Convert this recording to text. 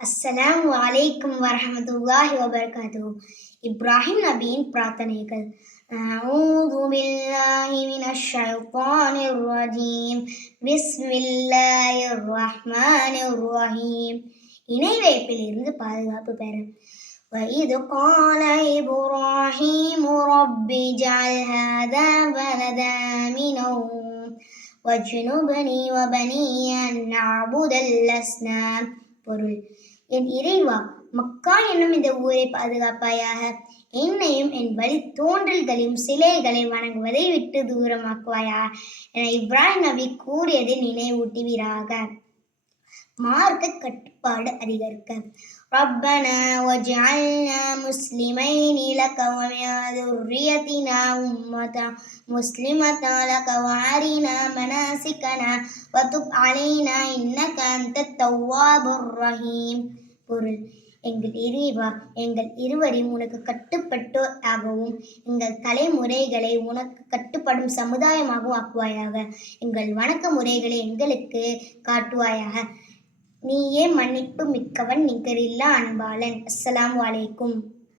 அஸ்ஸலாமு அலைக்கும் வரஹ்மத்துல்லாஹி வபரகாத்துஹு. இப்ராஹிம் நபியின் பிரார்த்தனைகள். அஊது பில்லாஹி மினஷ் ஷைத்தானிர் ரஜீம். பிஸ்மில்லாஹிர் ரஹ்மானிர் ரஹீம். இணை வைப்பிலிருந்து பாதுகாப்பு பெற. وَإِذْ قَالَ إِبْرَاهِيمُ رَبِّ اجْعَلْ هَذَا بَلَدًا آمِنًا وَاجْنُبْنِي وَبَنِيَّ أَن نَّعْبُدَ الْأَصْنَامَ. பொருள்: என் இறைவா, மக்கா என்னும் இந்த ஊரை பாதுகாப்பாயாக, என்னையும் என் வழி தோன்றல்களையும் சிலைகளை வணங்குவதை விட்டு தூரமாக்குவாயாக என இப்ராஹிம் நபி கூறியதை நினைவூட்டுவீராக. மார்க்க கட்டுப்பாடு அதிகரிக்க. ரப்பனா வஜ்அல்னா முஸ்லிமைனி லக வ மின் ذُرِّيَّتِنَا உம்மத்தன் முஸ்லிமத்தன் லக வ அரினா மனாசிகனா வ துப் அலைனா இன்னக அன்தத் தவ்வாபுர் ரஹீம். பொருள்: எங்கள் இறைவா, எங்கள் இருவரையும் உனக்கு கட்டுப்பட்டோராகவும் எங்கள் தலைமுறைகளை உனக்கு கட்டுப்படும் சமுதாயமாகவும் ஆக்குவாயாக. எங்கள் வணக்க முறைகளை எங்களுக்கு காட்டுவாயாக. நீயே மன்னிப்பு மிக்கவன், நிகரில்லா அன்பாளன். அஸ்ஸலாமு அலைக்கும்.